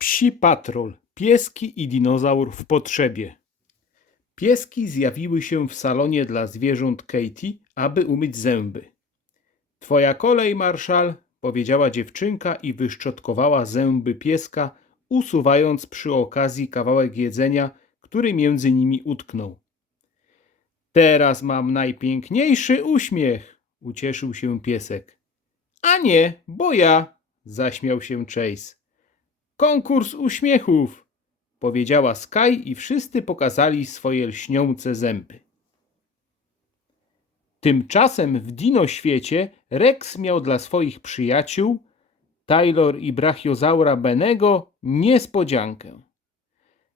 Psi patrol, pieski i dinozaur w potrzebie. Pieski zjawiły się w salonie dla zwierząt Katie, aby umyć zęby. Twoja kolej, marszal, powiedziała dziewczynka i wyszczotkowała zęby pieska, usuwając przy okazji kawałek jedzenia, który między nimi utknął. Teraz mam najpiękniejszy uśmiech, ucieszył się piesek. A nie, bo ja, zaśmiał się Chase. Konkurs uśmiechów, powiedziała Sky i wszyscy pokazali swoje lśniące zęby. Tymczasem w dino świecie Rex miał dla swoich przyjaciół, Taylor i brachiozaura Benego, niespodziankę.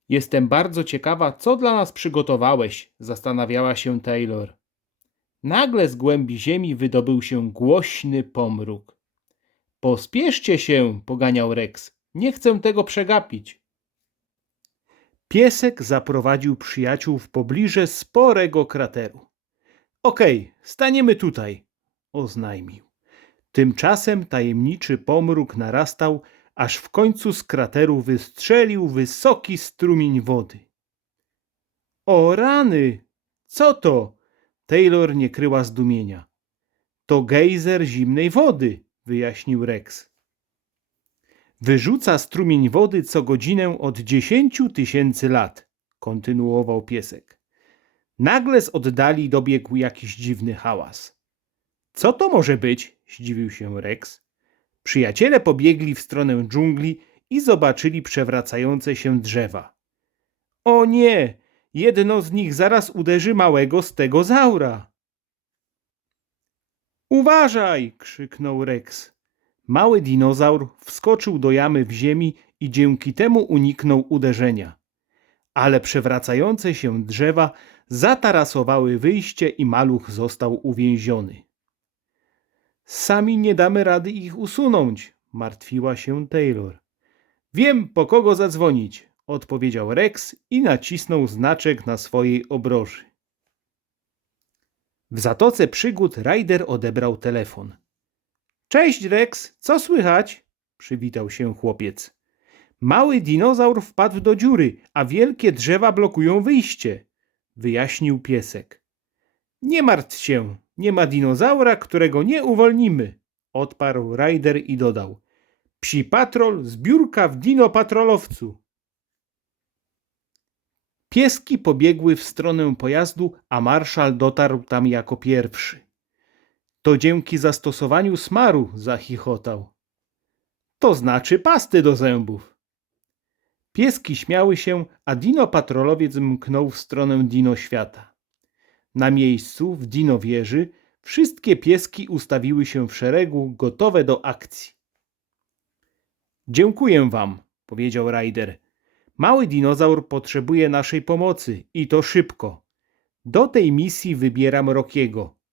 Jestem bardzo ciekawa, co dla nas przygotowałeś, zastanawiała się Taylor. Nagle z głębi ziemi wydobył się głośny pomruk. Pospieszcie się, poganiał Rex. Nie chcę tego przegapić. Piesek zaprowadził przyjaciół w pobliże sporego krateru. Okej, staniemy tutaj, oznajmił. Tymczasem tajemniczy pomruk narastał, aż w końcu z krateru wystrzelił wysoki strumień wody. O rany! Co to? Taylor nie kryła zdumienia. To gejzer zimnej wody, wyjaśnił Rex. Wyrzuca strumień wody co godzinę od dziesięciu tysięcy lat, kontynuował piesek. Nagle z oddali dobiegł jakiś dziwny hałas. Co to może być? zdziwił się Rex. Przyjaciele pobiegli w stronę dżungli i zobaczyli przewracające się drzewa. O nie! Jedno z nich zaraz uderzy małego stegozaura. Uważaj! krzyknął Rex. Mały dinozaur wskoczył do jamy w ziemi i dzięki temu uniknął uderzenia. Ale przewracające się drzewa zatarasowały wyjście i maluch został uwięziony. Sami nie damy rady ich usunąć, martwiła się Taylor. Wiem, po kogo zadzwonić, odpowiedział Rex i nacisnął znaczek na swojej obroży. W zatoce przygód Ryder odebrał telefon. Cześć, Rex, co słychać? przywitał się chłopiec. Mały dinozaur wpadł do dziury, a wielkie drzewa blokują wyjście, wyjaśnił piesek. Nie martw się, nie ma dinozaura, którego nie uwolnimy, odparł Ryder i dodał. Psi patrol, zbiórka w dino patrolowcu. Pieski pobiegły w stronę pojazdu, a marszal dotarł tam jako pierwszy. To dzięki zastosowaniu smaru, zachichotał. To znaczy pasty do zębów. Pieski śmiały się, a dino patrolowiec mknął w stronę dino świata. Na miejscu, w dino wieży, wszystkie pieski ustawiły się w szeregu, gotowe do akcji. Dziękuję wam, powiedział Ryder. Mały dinozaur potrzebuje naszej pomocy i to szybko. Do tej misji wybieram Rokiego.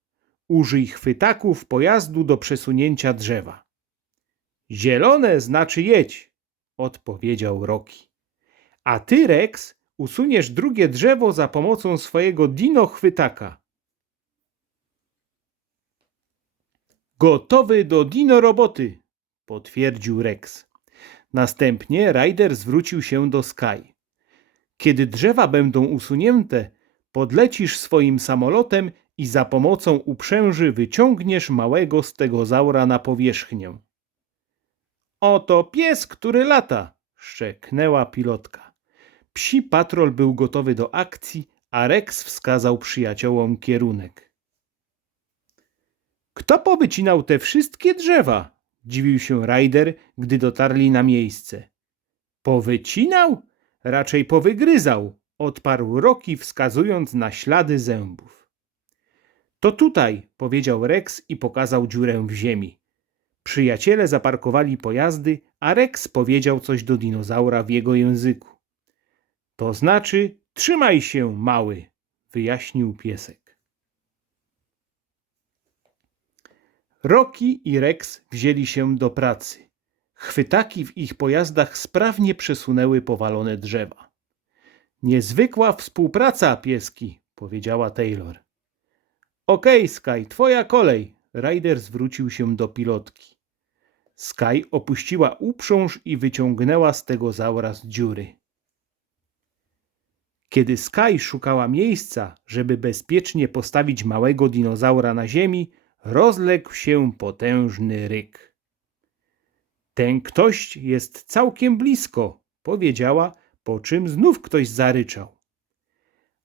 Użyj chwytaków pojazdu do przesunięcia drzewa. Zielone znaczy jedź, odpowiedział Roki. A ty, Rex, usuniesz drugie drzewo za pomocą swojego dino chwytaka. Gotowy do dino roboty, potwierdził Rex. Następnie Ryder zwrócił się do Sky. Kiedy drzewa będą usunięte, podlecisz swoim samolotem i za pomocą uprzęży wyciągniesz małego stegozaura na powierzchnię. Oto pies, który lata, szczeknęła pilotka. Psi patrol był gotowy do akcji, a Rex wskazał przyjaciołom kierunek. Kto powycinał te wszystkie drzewa? Dziwił się Ryder, gdy dotarli na miejsce. Powycinał? Raczej powygryzał, odparł Roki, wskazując na ślady zębów. To tutaj, powiedział Rex i pokazał dziurę w ziemi. Przyjaciele zaparkowali pojazdy, a Rex powiedział coś do dinozaura w jego języku. To znaczy, trzymaj się, mały, wyjaśnił piesek. Roki i Rex wzięli się do pracy. Chwytaki w ich pojazdach sprawnie przesunęły powalone drzewa. Niezwykła współpraca, pieski, powiedziała Taylor. Okej, Sky, twoja kolej. Ryder zwrócił się do pilotki. Sky opuściła uprząż i wyciągnęła z dziury. Kiedy Sky szukała miejsca, żeby bezpiecznie postawić małego dinozaura na ziemi, rozległ się potężny ryk. Ten ktoś jest całkiem blisko, powiedziała, po czym znów ktoś zaryczał.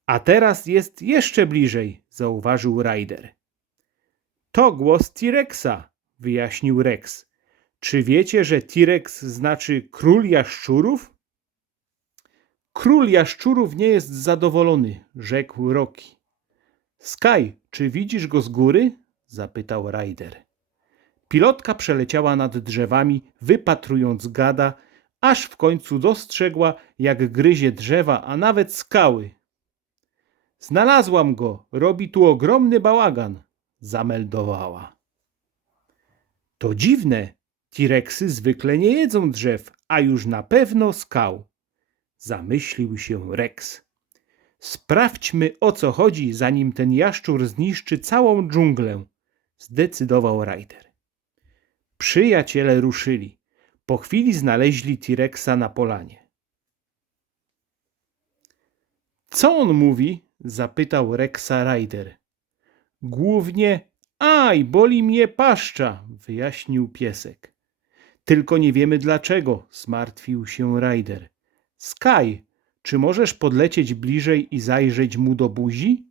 A teraz jest jeszcze bliżej, zauważył Ryder. To głos T-Rexa, wyjaśnił Rex. Czy wiecie, że T-Rex znaczy król jaszczurów? Król jaszczurów nie jest zadowolony, rzekł Rocky. Sky, czy widzisz go z góry? zapytał Ryder. Pilotka przeleciała nad drzewami, wypatrując gada, aż w końcu dostrzegła, jak gryzie drzewa, a nawet skały. Znalazłam go, robi tu ogromny bałagan, zameldowała. To dziwne, T-Rexy zwykle nie jedzą drzew, a już na pewno skał. Zamyślił się Rex. Sprawdźmy o co chodzi, zanim ten jaszczur zniszczy całą dżunglę, zdecydował Ryder. Przyjaciele ruszyli. Po chwili znaleźli T-Rexa na polanie. Co on mówi? Zapytał Rexa Ryder. Głównie, aj, boli mnie paszcza, wyjaśnił piesek. Tylko nie wiemy dlaczego, zmartwił się Ryder. Sky, czy możesz podlecieć bliżej i zajrzeć mu do buzi?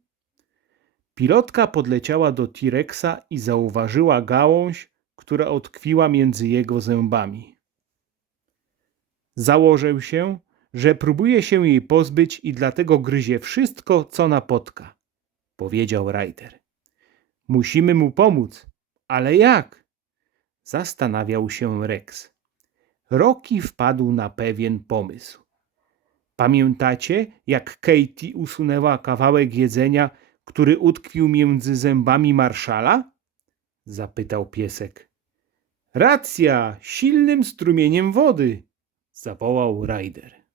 Pilotka podleciała do T-Rexa i zauważyła gałąź, która utkwiła między jego zębami. Założył się, że próbuje się jej pozbyć i dlatego gryzie wszystko, co napotka, powiedział Ryder. Musimy mu pomóc, ale jak? Zastanawiał się Rex. Rocky wpadł na pewien pomysł. Pamiętacie, jak Katie usunęła kawałek jedzenia, który utkwił między zębami marszala? Zapytał piesek. Racja, silnym strumieniem wody, zawołał Ryder.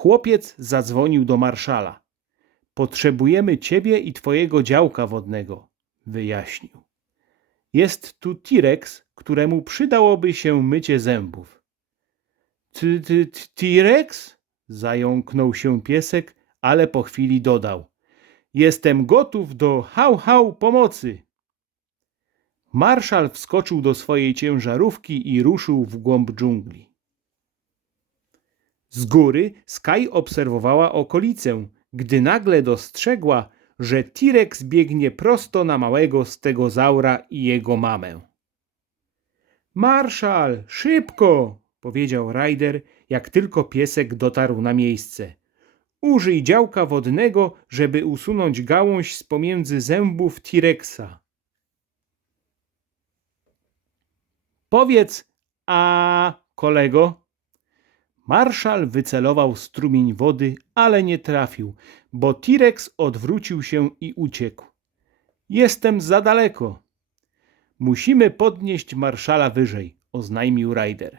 Chłopiec zadzwonił do marszala. Potrzebujemy ciebie i twojego działka wodnego, wyjaśnił. Jest tu T-Rex, któremu przydałoby się mycie zębów. T-Rex? Zająknął się piesek, ale po chwili dodał. Jestem gotów do hał-hał pomocy. Marszal wskoczył do swojej ciężarówki i ruszył w głąb dżungli. Z góry Sky obserwowała okolicę, gdy nagle dostrzegła, że T-Rex biegnie prosto na małego stegozaura i jego mamę. Marszal, szybko! powiedział Ryder, jak tylko piesek dotarł na miejsce. Użyj działka wodnego, żeby usunąć gałąź z pomiędzy zębów T-Rexa. Powiedz, a kolego? Marszal wycelował strumień wody, ale nie trafił, bo T-Rex odwrócił się i uciekł. Jestem za daleko. Musimy podnieść marszala wyżej, oznajmił Ryder.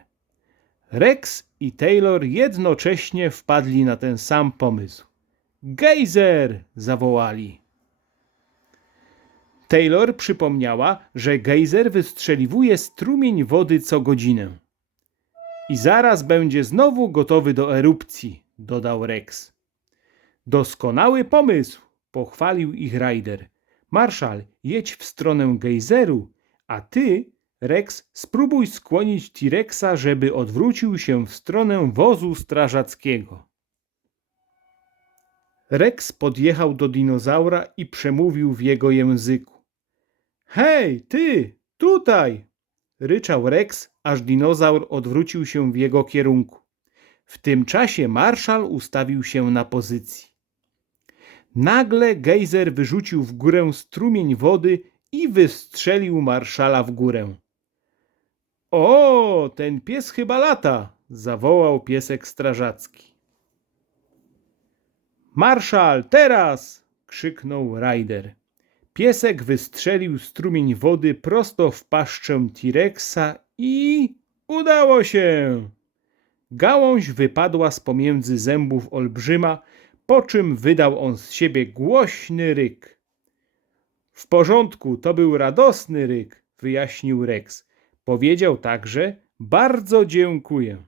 Rex i Taylor jednocześnie wpadli na ten sam pomysł. Gejzer! zawołali. Taylor przypomniała, że gejzer wystrzeliwuje strumień wody co godzinę. I zaraz będzie znowu gotowy do erupcji, dodał Rex. Doskonały pomysł, pochwalił ich Ryder. Marszal, jedź w stronę gejzeru, a ty, Rex, spróbuj skłonić T-Rexa, żeby odwrócił się w stronę wozu strażackiego. Rex podjechał do dinozaura i przemówił w jego języku. Hej, ty, tutaj! Ryczał Rex, aż dinozaur odwrócił się w jego kierunku. W tym czasie marszal ustawił się na pozycji. Nagle gejzer wyrzucił w górę strumień wody i wystrzelił marszala w górę. O, ten pies chyba lata, zawołał piesek strażacki. Marszal, teraz! krzyknął Ryder. Piesek wystrzelił strumień wody prosto w paszczę T-Rexa i udało się! Gałąź wypadła z pomiędzy zębów olbrzyma, po czym wydał on z siebie głośny ryk. W porządku, to był radosny ryk, wyjaśnił Rex. Powiedział także: Bardzo dziękuję.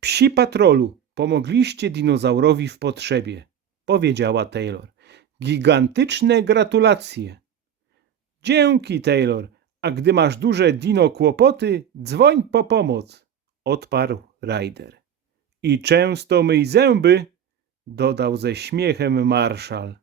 Psi patrolu, pomogliście dinozaurowi w potrzebie, powiedziała Taylor. Gigantyczne gratulacje. Dzięki, Taylor. A gdy masz duże dino kłopoty, dzwoń po pomoc, odparł Ryder. I często myj zęby, dodał ze śmiechem marszał.